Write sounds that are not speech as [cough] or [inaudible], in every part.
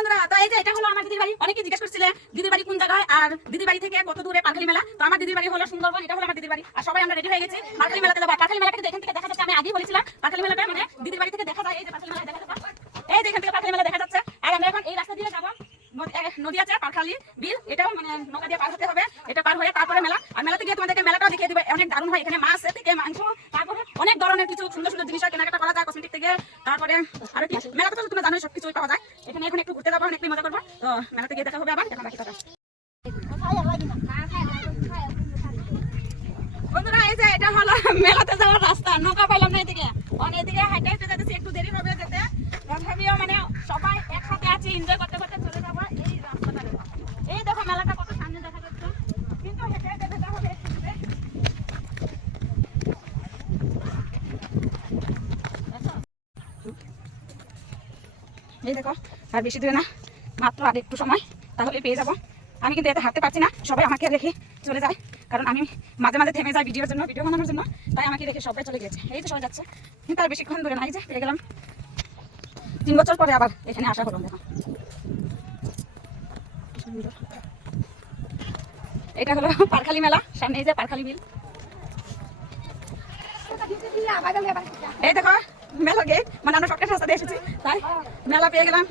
বন্ধুরা মেলাতে মেলাটা মানে দিদির বাড়ি থেকে দেখা যায়, এই যে পাখালি মেলা দেখা যাচ্ছে। এই যে এখান মেলা দেখা যাচ্ছে। আর আমরা এখন এই রাস্তা দিয়ে যাব, নদী- আছে পাখালি বিল, এটাও মানে নৌকা দিয়ে পার হবে, এটা পার হয়ে তারপরে মেলা। আর মেলাতে গিয়ে তোমাদেরকে মেলাটাও দেখিয়ে দিবে অনেক দারুণ হয়, এখানে মাছ থেকে মাংস তারপরে অনেক ধরনের কিছু সুন্দর সুন্দর জিনিস হয় কেনাকাটা করা যায় কসমেটিক থেকে তারপরে আর কি মেলাতে তো তোমরা জানোই সবকিছুই পাওয়া যায়। এখানে এখন একটু ঘুরতে যাব অনেক মজা করব। তো মেলাতে গিয়ে দেখা হবে আবার, এখন বাকি কথা বন্ধুরা, এই যে এটা হলো মেলাতে যাওয়ার রাস্তা, নৌকা পাইলাম না এদিকে। অনেক এদিকে হাইটে হাইটে যেতেছি একটু দেরি হবে যেতে তথাপিও মানে সবাই একসাথে আছি এনজয় করতে করতে চলে যাব এই রাস্তাটা দেখো এই দেখো মেলাটা কত সামনে দেখা যাচ্ছে কিন্তু হেঁটে হেঁটে যেতে হবে একটু দূরে। এই দেখো, আর বেশি দূরে না, মাত্র আর একটু সময়, তাহলে পেয়ে যাব। আমি কিন্তু এতে হাঁটতে পারছি না, সবাই আমাকে রেখে চলে যায়। কারণ আমি মাঝে মাঝে থেমে যাই ভিডিওর জন্য, ভিডিও বানানোর জন্য, তাই আমাকে রেখে সবাই চলে গেছে এই তো সবাই যাচ্ছে, কিন্তু আর বেশিক্ষণ ধরে নাই যে, পেয়ে গেলাম। তিন বছর পরে আবার এখানে আসা হলো, দেখো। এটা হলো পারখালি মেলা, সামনে এই যে পারখালি বিল এই দেখো মেলা গেট মানে আমরা শর্টকাট রাস্তা দিয়ে এসেছি, তাই মেলা পেয়ে গেলাম।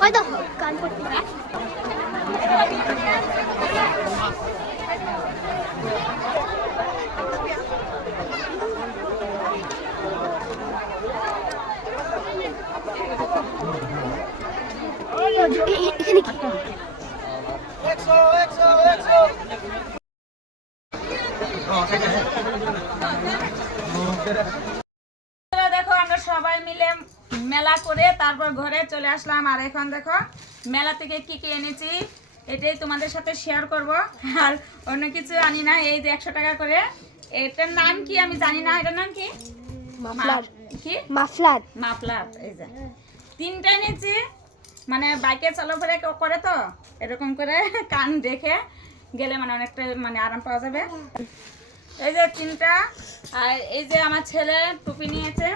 হয়তো, গান করতে। এখানে কি দেখো আমরা সবাই মিলে মেলা করে তারপর ঘরে চলে আসলাম। আর এখন দেখো মেলা থেকে কি কি এনেছি এটাই তোমাদের সাথে শেয়ার করব। আর অন্য কিছু আনি না এই যে একশো টাকা করে। এটার নাম কি আমি জানি না এটার নাম কি? মাফলার। কি? মাফলার। মাফলার এই যে। তিনটা এনেছি মানে বাইকে চলাফেরা করে তো এরকম করে [laughs] কান দেখে গেলে মানে অনেকটা মানে আরাম পাওয়া যাবে। এই যে তিনটা আর এই যে আমার ছেলে টুপি নিয়েছে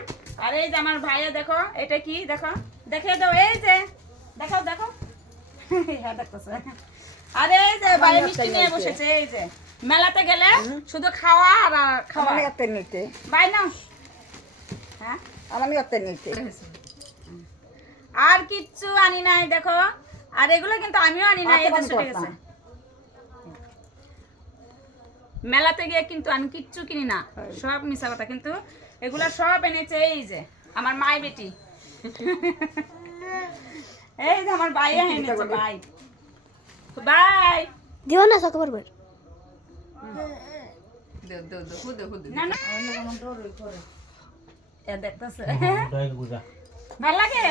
আর এই যে আমার ভাইয়া দেখো এটা কি? দেখো দেখে দাও এই যে দেখো [laughs] দেখো। হ্যাঁ দেখতেছে আর এই যে ভাই মিষ্টি নিয়ে বসেছে এই যে। মেলাতে গেলে শুধু খাওয়া আর খাওয়া। নিতে। বাই নাও। হ্যাঁ? আমার নিতে। আর কিচ্ছু আনি নাই দেখো। আর এগুলো কিন্তু আমিও আনি নাই এই হাতে ছুটে গেছে। মেলাতে গিয়ে কিন্তু আমি কিচ্ছু কিনি না সব মিশা কথা। কিন্তু এগুলা সব এনেছে এই যে আমার মাই বেটি। [laughs] এই যে আমার ভাই এনেছে ভাই। বাই দিও না সকে পারবে না না। এ দেখতেছে। ভালো লাগে?